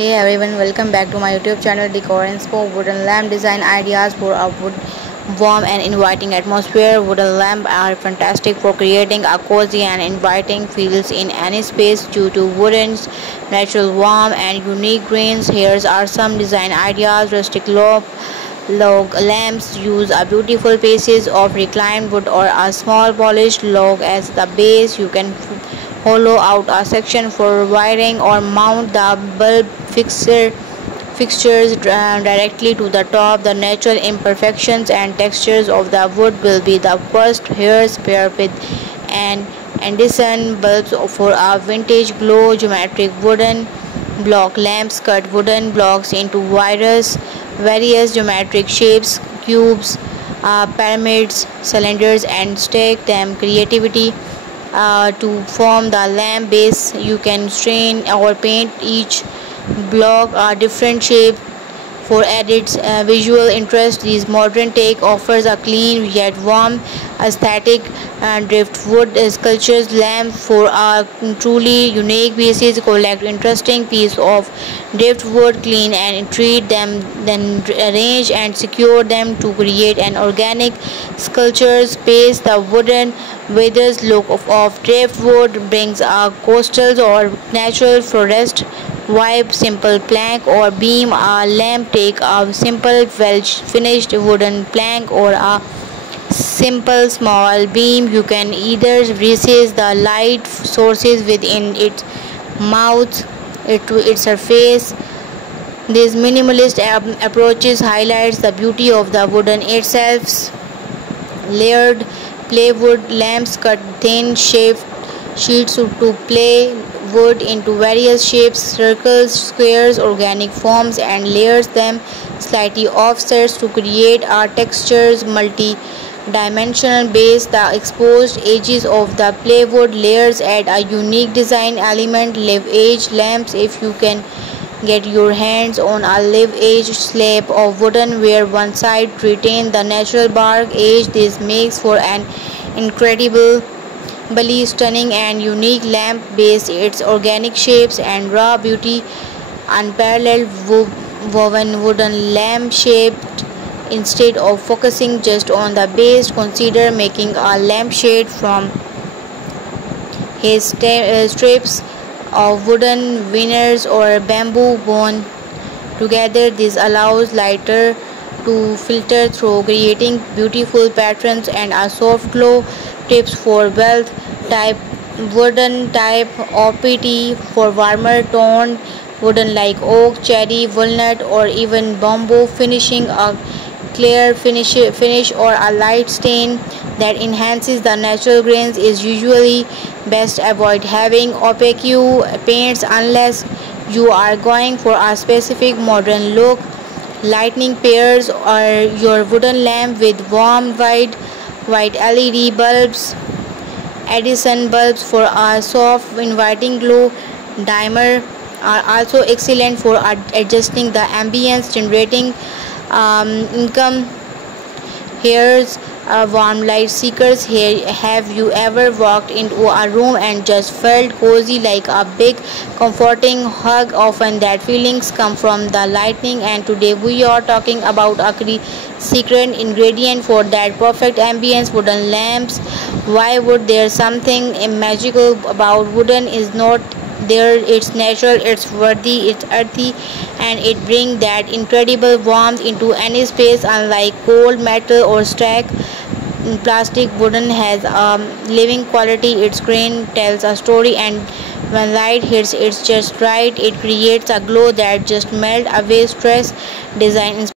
Hey everyone, welcome back to my YouTube channel Decor Inspo. Wooden lamp design ideas for a warm and inviting atmosphere. Wooden lamps are fantastic for creating a cozy and inviting feels in any space due to wooden's natural warmth and unique grains. Here are some design ideas. Rustic log lamps use a beautiful pieces of reclined wood or a small polished log as the base. You can hollow out a section for wiring or mount the bulb fixtures directly to the top. The natural imperfections and textures of the wood will be the first hairs paired with an Edison bulbs for a vintage glow. Geometric wooden block lamps cut wooden blocks into various geometric shapes, cubes, pyramids, cylinders, and stack them creativity to form the lamp base. You can stain or paint each block a different shape for added visual interest. This modern take offers a clean yet warm aesthetic. Driftwood sculptures lamp for a truly unique pieces. Collect interesting piece of driftwood, clean and treat them, then arrange and secure them to create an organic sculpture space. The wooden weathers look of driftwood brings a coastal or natural forest vibe. Simple plank or beam a lamp. Take a simple well finished wooden plank or a simple small beam. You can either recess the light sources within its mouth to its surface. This minimalist approaches highlights the beauty of the wooden itself. Layered plywood lamps cut thin shaped sheets to play wood into various shapes, circles, squares, organic forms, and layers them slightly offsets to create a texture's multi-dimensional base. The exposed edges of the plywood layers add a unique design element. Live edge lamps. If you can get your hands on a live edge slab of wooden where one side retains the natural bark edge, this makes for an incredibly stunning and unique lamp base. Its organic shapes and raw beauty, unparalleled woven wooden lamp shaped. Instead of focusing just on the base, consider making a lampshade from his strips of wooden veneers or bamboo bone together. This allows lighter to filter through, creating beautiful patterns and a soft glow. Tips for wealth type wooden type OPT for warmer toned wooden like oak, cherry, walnut, or even bamboo. Finishing a clear finish or a light stain that enhances the natural grains is usually best. Avoid having opaque paints unless you are going for a specific modern look. Lightning pairs or your wooden lamp with warm white LED bulbs, Edison bulbs for a soft inviting glow. Dimmer are also excellent for adjusting the ambience, generating income. Here's warm light seekers. Here, have you ever walked into a room and just felt cozy like a big comforting hug? Often that feelings come from the lighting, and today we are talking about a secret ingredient for that perfect ambience: wooden lamps. Why would there something magical about wooden? Is not there. It's natural, it's worthy, it's earthy, and it brings that incredible warmth into any space. Unlike cold metal or stack plastic, wooden has a living quality. Its grain tells a story, and when light hits it's just right, it creates a glow that just melts away stress. Design